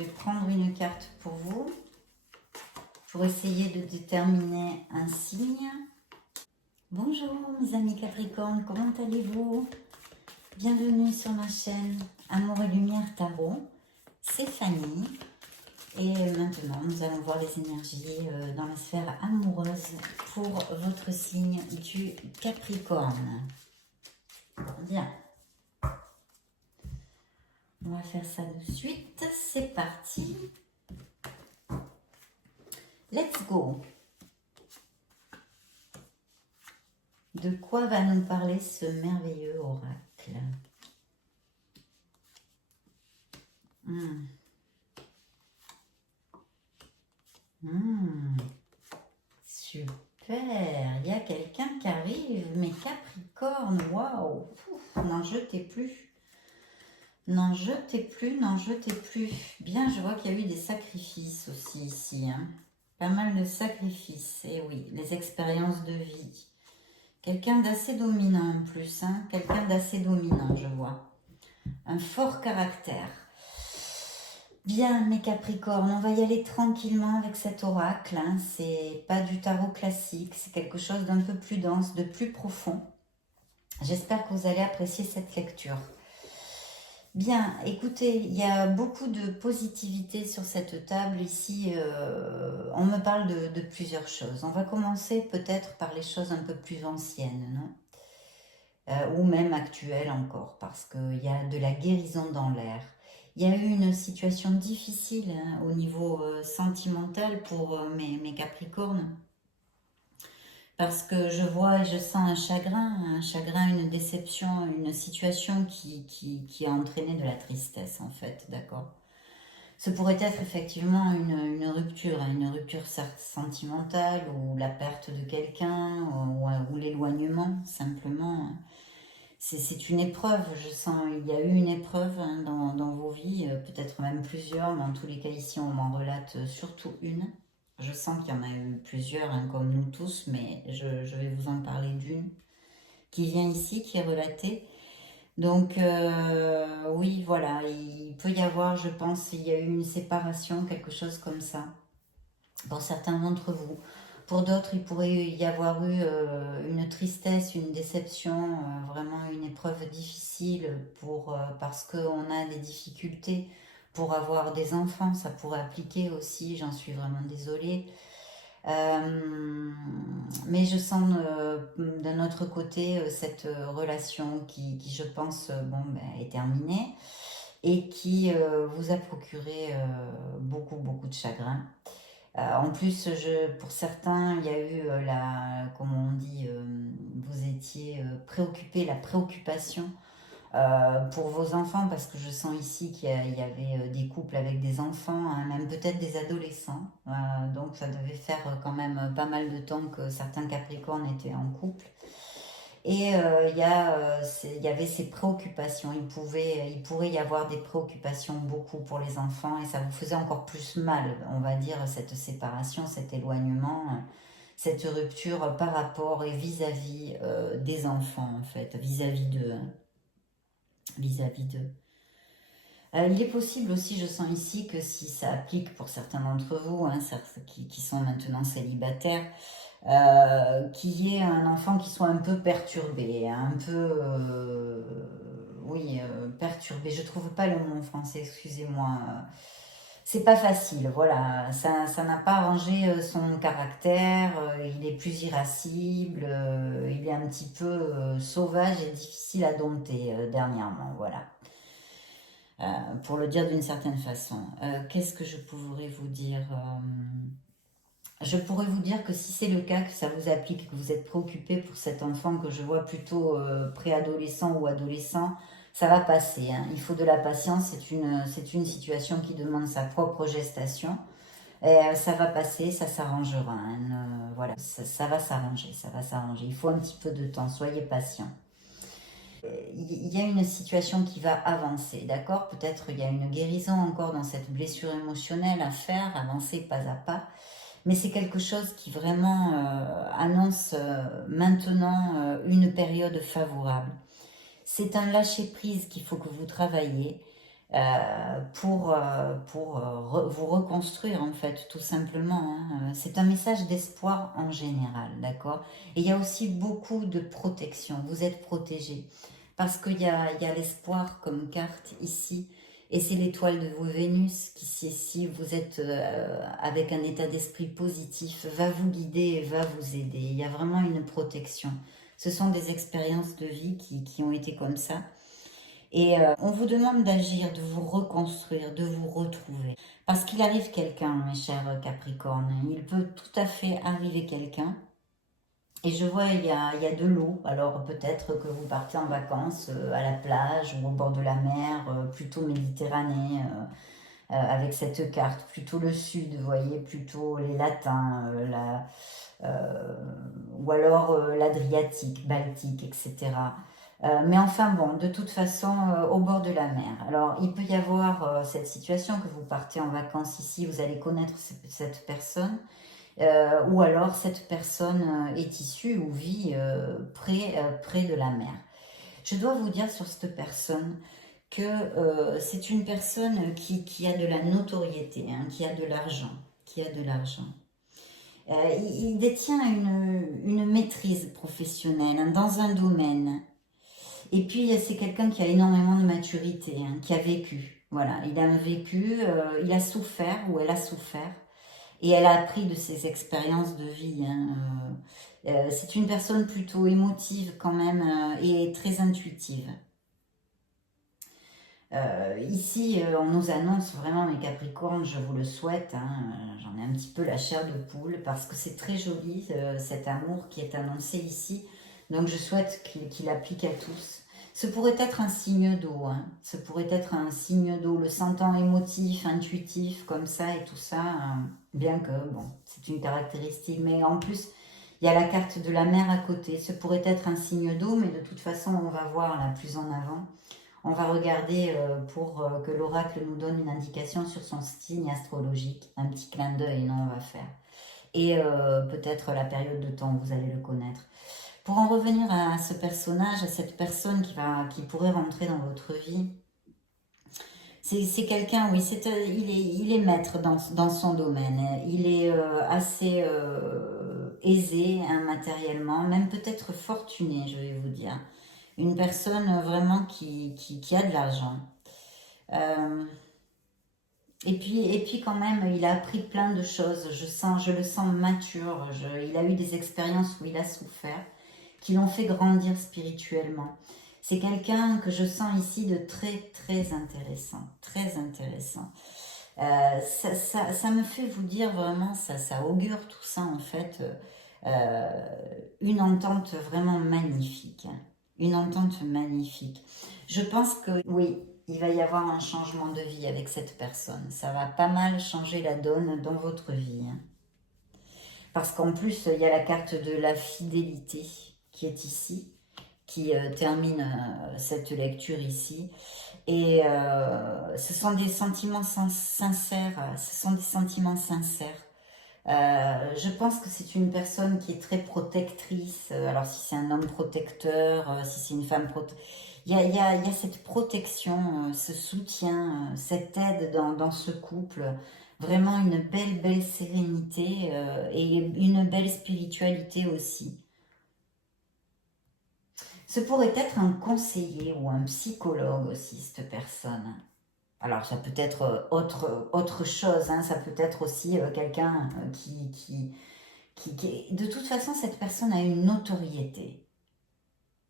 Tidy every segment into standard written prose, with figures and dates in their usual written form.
vais prendre une carte pour vous, pour essayer de déterminer un signe. Bonjour mes amis Capricorne, comment allez-vous? Bienvenue sur ma chaîne Amour et Lumière Tarot, c'est Fanny. Et maintenant, nous allons voir les énergies dans la sphère amoureuse pour votre signe du Capricorne. Bien. On va faire ça de suite. C'est parti. Let's go. De quoi va nous parler ce merveilleux oracle? Super. Il y a quelqu'un qui arrive. Mais Capricorne, waouh. N'en jetez plus. N'en jetez plus, n'en jetez plus. Bien, je vois qu'il y a eu des sacrifices aussi ici. Hein. Pas mal de sacrifices. Et oui, les expériences de vie. Quelqu'un d'assez dominant en plus. Hein. Quelqu'un d'assez dominant, je vois. Un fort caractère. Bien, mes Capricornes, on va y aller tranquillement avec cet oracle. Hein. C'est pas du tarot classique. C'est quelque chose d'un peu plus dense, de plus profond. J'espère que vous allez apprécier cette lecture. Bien, écoutez, il y a beaucoup de positivité sur cette table ici. On me parle de plusieurs choses. On va commencer peut-être par les choses un peu plus anciennes, non? Ou même actuelles encore, parce qu'il y a de la guérison dans l'air. Il y a eu une situation difficile hein, au niveau sentimental pour mes Capricornes. Parce que je vois et je sens un chagrin, une déception, une situation qui a entraîné de la tristesse en fait, d'accord? Ce pourrait être effectivement une rupture, hein, une rupture sentimentale ou la perte de quelqu'un ou l'éloignement simplement. C'est une épreuve, je sens, il y a eu une épreuve hein, dans vos vies, peut-être même plusieurs, mais en tous les cas ici on m'en relate surtout une. Je sens qu'il y en a eu plusieurs, hein, comme nous tous, mais je vais vous en parler d'une qui vient ici, qui est relatée. Donc, oui, voilà, il peut y avoir, je pense, il y a eu une séparation, quelque chose comme ça, pour certains d'entre vous. Pour d'autres, il pourrait y avoir eu une tristesse, une déception, vraiment une épreuve difficile parce qu'on a des difficultés pour avoir des enfants. Ça pourrait appliquer aussi, j'en suis vraiment désolée. Mais je sens d'un autre côté cette relation qui je pense, est terminée et qui vous a procuré beaucoup de chagrin. En plus, pour certains, il y a eu comme on dit, vous étiez préoccupé, la préoccupation pour vos enfants, parce que je sens ici qu'il y avait des couples avec des enfants, hein, même peut-être des adolescents. Donc ça devait faire quand même pas mal de temps que certains Capricornes étaient en couple. Et il y avait ces préoccupations. Il pourrait y avoir des préoccupations beaucoup pour les enfants et ça vous faisait encore plus mal, on va dire, cette séparation, cet éloignement, cette rupture par rapport et vis-à-vis des enfants, en fait, vis-à-vis d'eux. Il est possible aussi, je sens ici, que si ça applique pour certains d'entre vous, hein, qui sont maintenant célibataires, qu'il y ait un enfant qui soit un peu perturbé, un peu, perturbé. Je trouve pas le mot en français, excusez-moi. C'est pas facile, voilà. Ça n'a pas arrangé son caractère. Il est plus irascible. Il est un petit peu sauvage et difficile à dompter dernièrement, voilà. Pour le dire d'une certaine façon. Qu'est-ce que je pourrais vous dire Je pourrais vous dire que si c'est le cas, que ça vous applique, que vous êtes préoccupé pour cet enfant que je vois plutôt préadolescent ou adolescent, ça va passer. Hein. Il faut de la patience, c'est une situation qui demande sa propre gestation. Et ça va passer, ça s'arrangera. Hein. Voilà, ça va s'arranger, ça va s'arranger. Il faut un petit peu de temps, soyez patient. Il y a une situation qui va avancer, d'accord? Peut-être il y a une guérison encore dans cette blessure émotionnelle à faire, avancer pas à pas. Mais c'est quelque chose qui vraiment annonce maintenant une période favorable. C'est un lâcher-prise qu'il faut que vous travaillez. vous reconstruire en fait, tout simplement. Hein. C'est un message d'espoir en général, d'accord? Et il y a aussi beaucoup de protection, vous êtes protégé. Parce qu'il y a l'espoir comme carte ici, et c'est l'étoile de vos Vénus qui, si vous êtes avec un état d'esprit positif, va vous guider et va vous aider. Il y a vraiment une protection. Ce sont des expériences de vie qui ont été comme ça. Et on vous demande d'agir, de vous reconstruire, de vous retrouver. Parce qu'il arrive quelqu'un, mes chers Capricornes. Il peut tout à fait arriver quelqu'un. Et je vois, il y a de l'eau. Alors peut-être que vous partez en vacances à la plage ou au bord de la mer, plutôt Méditerranée, avec cette carte. Plutôt le sud, vous voyez, plutôt les latins, ou alors l'Adriatique, Baltique, etc. Mais enfin bon, de toute façon, au bord de la mer. Alors, il peut y avoir cette situation que vous partez en vacances ici, vous allez connaître cette personne, ou alors cette personne est issue ou vit près de la mer. Je dois vous dire sur cette personne que c'est une personne qui a de la notoriété, hein, qui a de l'argent, qui a de l'argent. Il détient une maîtrise professionnelle hein, dans un domaine. Et puis, c'est quelqu'un qui a énormément de maturité, hein, qui a vécu. Voilà, il a vécu, il a souffert ou elle a souffert. Et elle a appris de ses expériences de vie. Hein. C'est une personne plutôt émotive quand même et très intuitive. Ici, on nous annonce vraiment, mes Capricornes, je vous le souhaite, hein, j'en ai un petit peu la chair de poule, parce que c'est très joli, cet amour qui est annoncé ici. Donc je souhaite qu'il applique à tous. Ce pourrait être un signe d'eau, hein. Ce pourrait être un signe d'eau, le sentant émotif, intuitif, comme ça et tout ça, bien que, bon, c'est une caractéristique, mais en plus, il y a la carte de la mer à côté. Ce pourrait être un signe d'eau, mais de toute façon, on va voir là plus en avant. On va regarder pour que l'oracle nous donne une indication sur son signe astrologique. Un petit clin d'œil, non, on va faire. Et peut-être la période de temps où vous allez le connaître. Pour en revenir à ce personnage, à cette personne qui pourrait rentrer dans votre vie, c'est quelqu'un, oui, il est maître dans son domaine. Il est assez aisé hein, matériellement, même peut-être fortuné, je vais vous dire. Une personne vraiment qui a de l'argent. Euh, et puis quand même, il a appris plein de choses. Je le sens mature. Il a eu des expériences où il a souffert, qui l'ont fait grandir spirituellement. C'est quelqu'un que je sens ici de très très intéressant. Très intéressant. Ça me fait vous dire vraiment, ça augure tout ça en fait. Une entente vraiment magnifique. Une entente magnifique. Je pense que oui, il va y avoir un changement de vie avec cette personne. Ça va pas mal changer la donne dans votre vie. Hein. Parce qu'en plus, il y a la carte de la fidélité qui est ici, qui termine cette lecture ici. Et ce sont des sentiments sincères. Ce sont des sentiments sincères. Je pense que c'est une personne qui est très protectrice. Alors si c'est un homme protecteur, si c'est une femme protectrice, il y a cette protection, ce soutien, cette aide dans ce couple. Vraiment une belle sérénité et une belle spiritualité aussi. Ce pourrait être un conseiller ou un psychologue aussi, cette personne. Alors, ça peut être autre chose, hein, ça peut être aussi quelqu'un De toute façon, cette personne a une notoriété.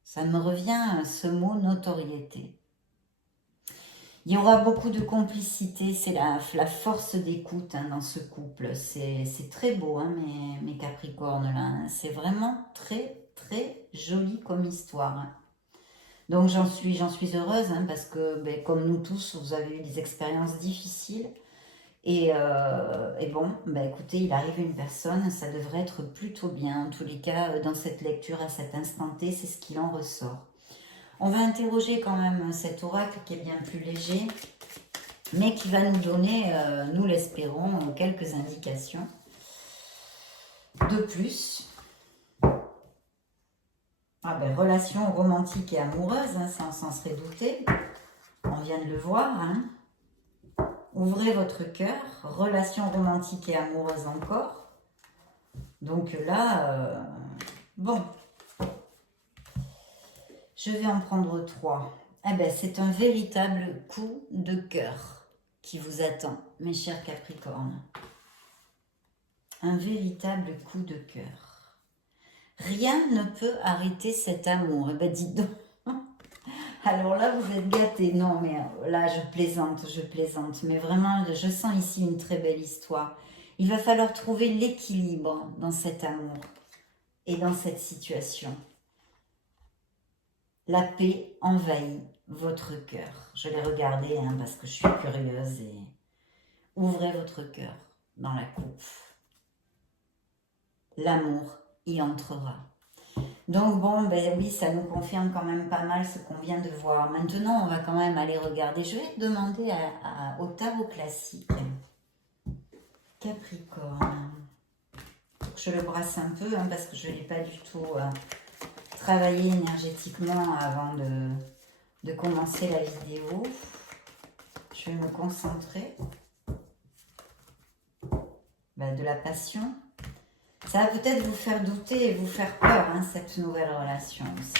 Ça me revient, ce mot notoriété. Il y aura beaucoup de complicité, c'est la force d'écoute hein, dans ce couple. C'est très beau, hein, mes Capricornes, là. Hein. C'est vraiment très joli comme histoire. Hein. Donc j'en suis heureuse hein, parce que ben, comme nous tous, vous avez eu des expériences difficiles. Et bon, bah écoutez, il arrive une personne, ça devrait être plutôt bien. En tous les cas, dans cette lecture, à cet instant T, c'est ce qu'il en ressort. On va interroger quand même cet oracle qui est bien plus léger, mais qui va nous donner, nous l'espérons, quelques indications de plus. Ah ben, relation romantique et amoureuse, hein, ça on s'en serait douté. On vient de le voir, hein. ouvrez votre cœur, relation romantique et amoureuse encore. Donc là, bon, je vais en prendre 3. Eh ben, c'est un véritable coup de cœur qui vous attend, mes chers Capricornes. Un véritable coup de cœur. Rien ne peut arrêter cet amour. Eh ben, dites donc. Alors là, vous êtes gâtés. Non, mais là, je plaisante. Mais vraiment, je sens ici une très belle histoire. Il va falloir trouver l'équilibre dans cet amour et dans cette situation. La paix envahit votre cœur. Je l'ai regardé parce que je suis curieuse. Et ouvrez votre cœur dans la coupe. L'amour y entrera. Donc bon, ben oui, ça nous confirme quand même pas mal ce qu'on vient de voir. Maintenant, on va quand même aller regarder. Je vais demander au tarot classique. Capricorne. Je le brasse un peu parce que je ne l'ai pas du tout travaillé énergétiquement avant de commencer la vidéo. Je vais me concentrer. Ben, de la passion. Ça va peut-être vous faire douter et vous faire peur, cette nouvelle relation aussi.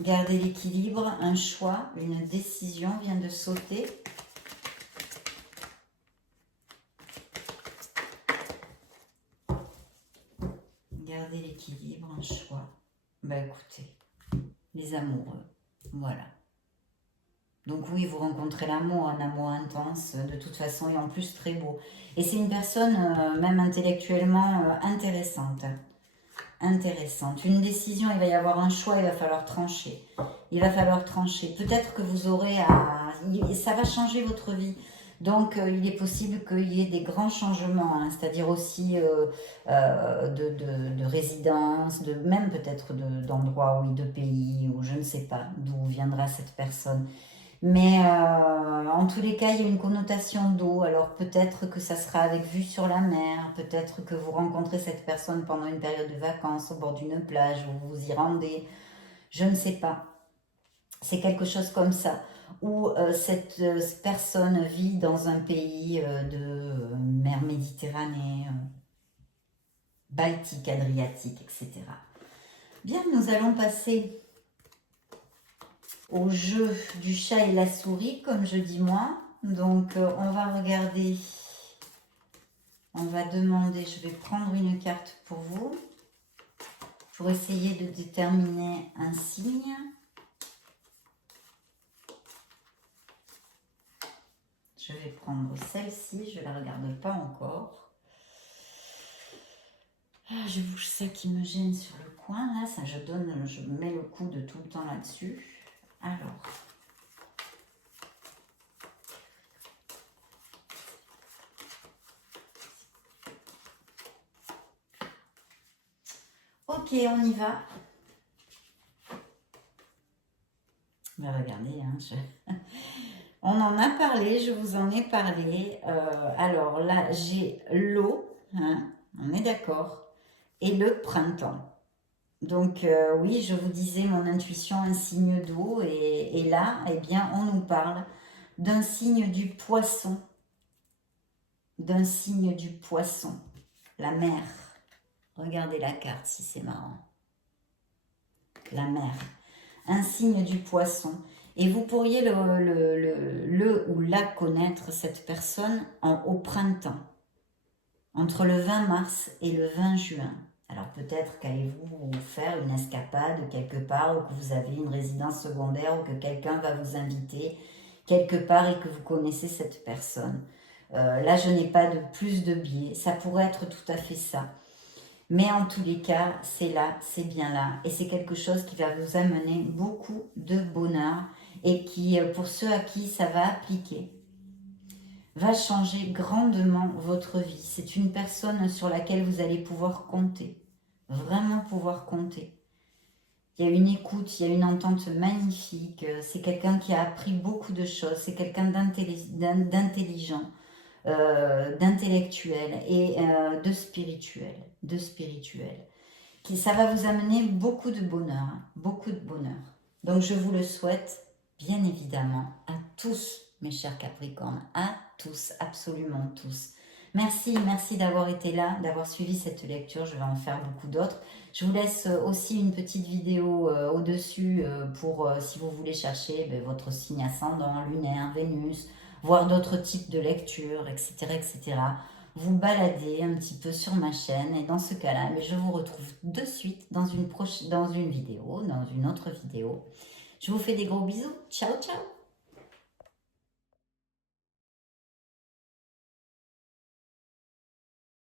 Gardez l'équilibre, un choix, une décision vient de sauter. Gardez l'équilibre, un choix. Ben écoutez, les amoureux, voilà. Donc oui, vous rencontrez l'amour, un amour intense, de toute façon, et en plus très beau. Et c'est une personne, même intellectuellement, intéressante. Intéressante. Une décision, il va y avoir un choix, il va falloir trancher. Il va falloir trancher. Peut-être que vous aurez à... Ça va changer votre vie. Donc, il est possible qu'il y ait des grands changements, c'est-à-dire aussi de résidence, même peut-être d'endroit, oui, de pays, ou je ne sais pas d'où viendra cette personne. Mais en tous les cas, il y a une connotation d'eau. Alors peut-être que ça sera avec vue sur la mer. Peut-être que vous rencontrez cette personne pendant une période de vacances au bord d'une plage où vous y rendez. Je ne sais pas. C'est quelque chose comme ça. Ou cette personne vit dans un pays de mer Méditerranée, Baltique, Adriatique, etc. Bien, nous allons passer au jeu du chat et la souris, comme je dis moi. Donc, on va regarder, on va demander, je vais prendre une carte pour vous, pour essayer de déterminer un signe. Je vais prendre celle-ci, je ne la regarde pas encore. Ah, je bouge ça qui me gêne sur le coin, là, ça je mets le coude tout le temps là-dessus. Alors... Ok, on y va. Mais regardez, on en a parlé, je vous en ai parlé. Alors là, j'ai l'eau, on est d'accord, et le printemps. Donc oui, je vous disais, mon intuition, un signe d'eau, et là, eh bien, on nous parle d'un signe du poisson. D'un signe du poisson, la mer. Regardez la carte si c'est marrant. La mer. Un signe du poisson. Et vous pourriez le ou la connaître, cette personne, au printemps. Entre le 20 mars et le 20 juin. Alors peut-être qu'allez-vous faire une escapade quelque part, ou que vous avez une résidence secondaire, ou que quelqu'un va vous inviter quelque part et que vous connaissez cette personne. Là, je n'ai pas de plus de biais. Ça pourrait être tout à fait ça. Mais en tous les cas, c'est là, c'est bien là. Et c'est quelque chose qui va vous amener beaucoup de bonheur et qui, pour ceux à qui ça va appliquer, va changer grandement votre vie. C'est une personne sur laquelle vous allez pouvoir compter. Vraiment pouvoir compter. Il y a une écoute, il y a une entente magnifique. C'est quelqu'un qui a appris beaucoup de choses. C'est quelqu'un d'intelligent. D'intellectuel et de spirituel, ça va vous amener beaucoup de bonheur, beaucoup de bonheur. Donc je vous le souhaite bien évidemment, à tous, mes chers Capricornes, à tous, absolument tous. Merci, merci d'avoir été là, d'avoir suivi cette lecture. Je vais en faire beaucoup d'autres. Je vous laisse aussi une petite vidéo au-dessus pour, si vous voulez chercher votre signe ascendant, lunaire, Vénus, voir d'autres types de lectures, etc., etc. Vous baladez un petit peu sur ma chaîne et dans ce cas-là, je vous retrouve de suite dans une autre vidéo. Je vous fais des gros bisous. Ciao, ciao!